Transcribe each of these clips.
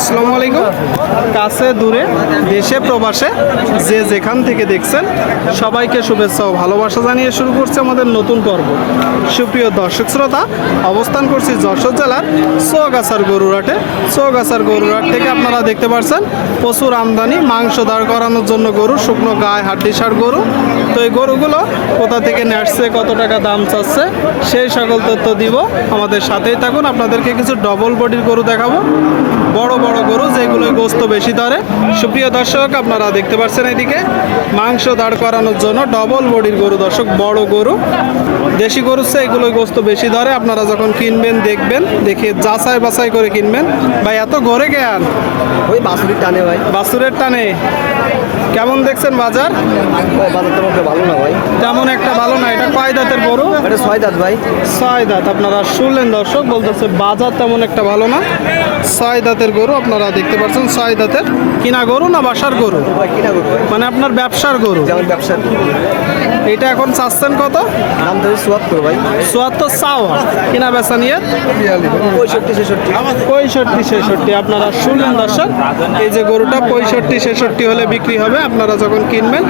আসসালামু আলাইকুম। কাছে, দূরে, দেশে, প্রবাসে, যে যেখান থেকে দেখছেন, সবাইকে শুভেচ্ছা ও ভালোবাসা জানিয়ে শুরু করছে আমাদের নতুন পর্ব। সুপ্রিয় দর্শক শ্রোতা, অবস্থান করছি যশোর জেলার সোগাছার গরুরাটে সোগাছার গরুরাট থেকে আপনারা দেখতে পাচ্ছেন প্রচুর আমদানি, মাংস দাঁড় করানোর জন্য গরু, শুকনো গায়ে হাড্ডিসার গরু। তো এই গরুগুলো কোথা থেকে নেটছে কত টাকা দাম চাচ্ছে, সেই সকল তথ্য দিব। আমাদের সাথেই থাকুন, আপনাদেরকে কিছু ডবল বডির গরু দেখাবো। বড় বড় গরু যেগুলো গোস্ত বেশি ধরে। সুপ্রিয় দর্শক আপনারা দেখতে পাচ্ছেন এদিকে মাংস দাঁড় করানোর জন্য ডবল বডির গরু দর্শক বড় গরু। দেশি গরু সে এগুলো গোস্ত বেশি ধরে। আপনারা যখন কিনবেন দেখবেন দেখে যাচাই বাছাই করে কিনবেন। ভাই এত ঘরে জ্ঞান ওই বাসুরের টানে ভাই। বাসুরের টানে? কেমন দেখছেন বাজার? বাজার তেমন একটা ভালো না ভাই তেমন একটা ভালো না এটা কয় দাঁতের গরু? এটা ছয় দাঁত ভাই ছয় দাঁত আপনারা শুনলেন দর্শক, বলতেছে বাজার তেমন একটা ভালো না। ছয় দাঁতের গরু আপনারা দেখতে পাচ্ছেন, ছয় দাঁতের কিনা গরু না বাসার গরু? কিনা ভাই মানে আপনার ব্যবসার গরু? যেমন ব্যবসার এটা এখন চাচ্ছেন কত? দাম তো চুয়াত্তর ভাই চুয়াত্তর চাওয়া, কিনা বেচা নিয়ে? পঁয়ষট্টি ছেষট্টি পঁয়ষট্টি, ছেষট্টি, আপনারা শুনলেন দর্শক, এই যে গরুটা পঁয়ষট্টি, ছেষট্টি হলে বিক্রি হবে। আপনারা যখন কিনবেন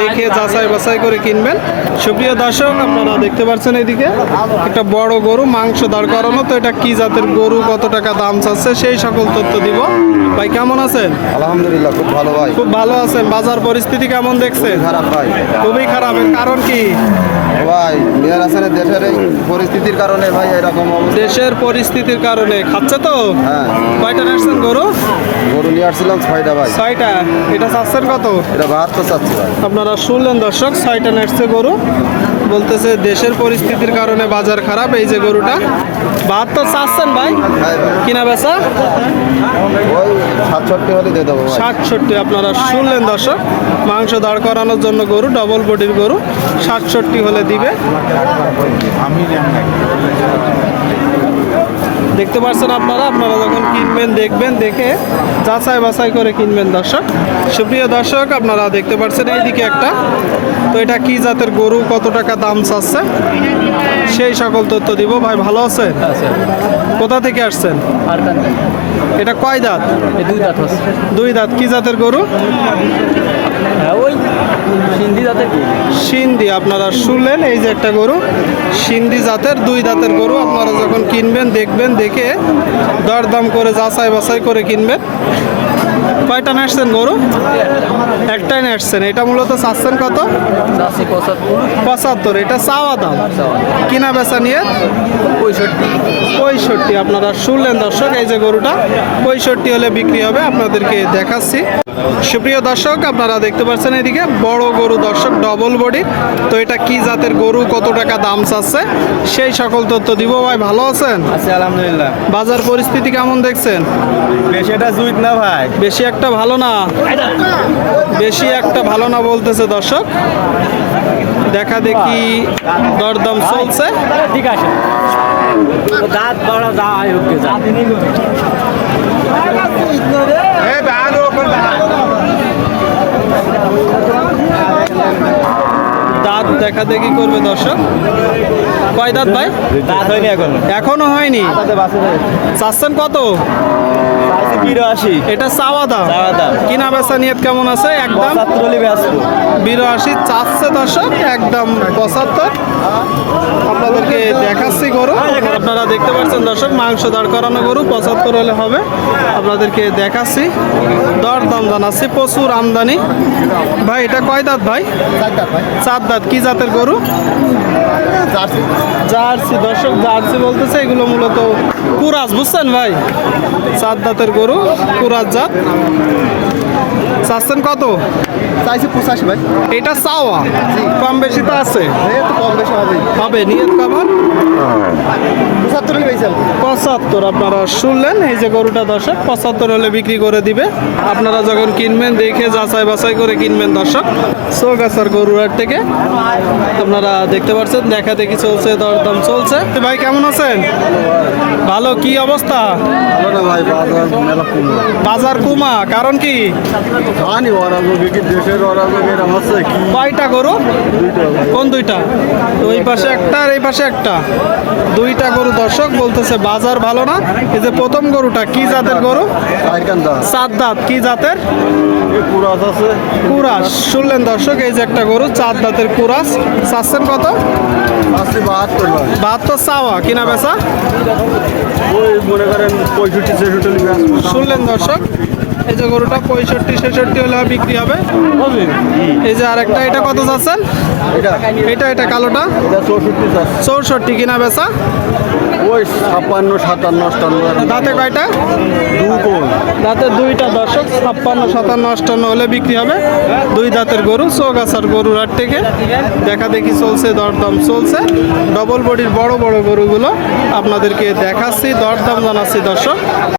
দেখে যাচাই বাছাই করে কিনবেন। সুপ্রিয় দর্শক আপনারা দেখতে পাচ্ছেন এদিকে একটা বড় গরু মাংস দাঁড় করানো। তো এটা কি জাতের গরু কত টাকা দাম চাচ্ছে সেই সকল তথ্য দিব। ভাই কেমন আছেন? আলহামদুলিল্লাহ খুব ভালো ভাই। খুব ভালো আছেন। বাজার পরিস্থিতি কেমন দেখছেন? খারাপ ভাই। খুবই খারাপ। কারণ কি? ভাই মেয়ার হাসানের দেশের এই পরিস্থিতির কারণে ভাই এরকম অবস্থা। দেশের পরিস্থিতির কারণে। খাচ্ছে তো? হ্যাঁ। কয়টা নাচছেন গরু? গরু নিয়ে আসছিলাম ছয়টা ভাই। ছয়টা। এটা চাচ্ছেন কত? এটা বাহাত্তর চাচ্ছি ভাই। আপনারা শুনলেন দর্শক ছয়টা নাচছে গরু। বলতেছে দেশের পরিস্থিতির কারণে বাজার খারাপ এই যে গরুটা। বাহাত্তর চাচ্ছেন ভাই? হ্যাঁ কিনা বেচা? সাতষট্টি হলে দিয়ে দেবো সাতষট্টি আপনারা শুনলেন দর্শক মাংস দাঁড় করানোর জন্য গরু ডবল বডির গরু সাতষট্টি হলে দিবে। দেখতে পাচ্ছেন আপনারা? আপনারা যখন কিনবেন দেখবেন দেখে যাচাই বাছাই করে কিনবেন দর্শক। সুপ্রিয় দর্শক আপনারা দেখতে পাচ্ছেন এইদিকে একটা। তো এটা কি জাতের গরু? কত টাকা দাম চাচ্ছে? সেই সকল তথ্য দিব। ভাই ভালো আছে। কোথা থেকে আসছেন? এটা কয় দাঁত? দুই দাঁত দুই দাঁত। কি জাতের গরু? হ্যাঁ ওই দাঁতের কি সিন্ধি আপনারা শুনলেন এই যে একটা গরু সিন্ধি জাতের দুই দাঁতের গরু আপনারা যখন কিনবেন দেখবেন দেখে দরদাম করে যাচাই বাছাই করে কিনবেন। কয়টা নাচছেন গরু? একটাই নাচছেন এটা মূলত চাচ্ছেন কত? পঁচাত্তর। পঁচাত্তর এটা চাওয়া দাম। কিনা বেচা নিয়ে? পঁয়ষট্টি। পঁয়ষট্টি আপনারা শুনলেন দর্শক এই যে গরুটা পঁয়ষট্টি হলে বিক্রি হবে আপনাদেরকে দেখাচ্ছি। সুপ্রিয় দর্শক আপনারা দেখতে পাচ্ছেন এদিকে বড় গরু দর্শক ডবল বডি তো এটা কি জাতের গরু কত টাকা দাম চাচ্ছে? সেই সকল তথ্য দিব ভাই ভালো আছেন? আছে আলহামদুলিল্লাহ। বাজার পরিস্থিতি কেমন দেখছেন? বেশি এটা জুইত না ভাই। বেশি একটা ভালো না? বেশি একটা ভালো না বলতেছে দর্শক। দেখা দেখি দরদাম চলছে। ঠিক আছে। দাঁত বড় দাঁত দাঁত দেখা দেখি করবে দর্শক। কয় দাঁত ভাই? দাঁত হয়নি এখন। এখনও হয়নি। চাচ্ছেন কত? বিরাশি। এটা চাওয়া দাম চাওয়া দাম। কিনা বেচা নিয়ত কেমন আছে? একদম পঁচাত্তর হলে ব্যস্ত বিরাশি চাচ্ছে দর্শক একদম পঁচাত্তর। আপনাদেরকে দেখাচ্ছি গরু। আপনারা দেখতে পাচ্ছেন দর্শক মাংস দাঁড় করানো গরু পঁচাত্তর হলে হবে। আপনাদেরকে দেখাচ্ছি। দর দাম জানাচ্ছি প্রচুর আমদানি। ভাই এটা কয় দাঁত ভাই? চার দাঁত কি জাতের গরু? জার্সি। দর্শক জার্সি বলতেছে এগুলো মূলত কুরাজ বুঝছেন ভাই? চার দাঁতের গরু কুরাজ জাত। চাচ্ছেন কত? চাইছি পঁচাশি ভাই। এটা চাওয়া? কম বেশি তো আছে। কম বেশি হবে। হবে নিয়ত কেমন পঁচাত্তর পঁচাত্তর আপনারা শুনলেন? এই যে গরুটা দর্শক পঁচাত্তর হলে বিক্রি করে দিবে। আপনারা যখন কিনবেন দেখে যাচাই বাছাই করে কিনবেন দর্শক। চৌগাছার গরুয়ার থেকে। আপনারা দেখতে পাচ্ছেন দেখা দেখি চলছে দরদাম চলছে। ভাই কেমন আছেন? ভালো কি অবস্থা? ভাই বাজার কম বাজার কুমা কারণ কি? খাওয়ানি ওরা বিক্রি দেশের কয়টা গরু? কোন দুইটা? তো ওই পাশে একটা আর এই পাশে একটা। দুইটা গরু দর্শক বলতেছে বাজার ভালো না। এই যে প্রথম গরুটা কি জাতের গরু? চার দাঁত। কি জাতের? কুরাস আছে। কুরাস। শুনলেন দর্শক এই যে একটা গরু চার দাঁতের কুরাস। চাচ্ছেন কত? বাহাত্তর বাহাত্তর চাওয়া। কিনা বেচা? মনে করেন পঁয়ষট্টি ছেষট্টি শুনলেন দর্শক এই যে গরুটা পঁয়ষট্টি ছেষট্টি হলে বিক্রি হবে। এই যে আরেকটা এটা কত চাচ্ছেন এটা? এটা এটা কালোটা? চৌষট্টি কিনা বেচা? ওই ছাপ্পান্ন সাতান্ন অষ্টান্ন দাঁতে কয়টা? দাঁতের দুইটা দর্শক ছাপ্পান্ন সাতান্ন অষ্টান্ন হলে বিক্রি হবে। দুই দাঁতের গরু চৌগাছার গরুর হাট থেকে। দেখা দেখি চলছে দরদাম চলছে। ডবল বডির বড় বড় গরুগুলো আপনাদেরকে দেখাচ্ছি দরদাম জানাচ্ছি দর্শক।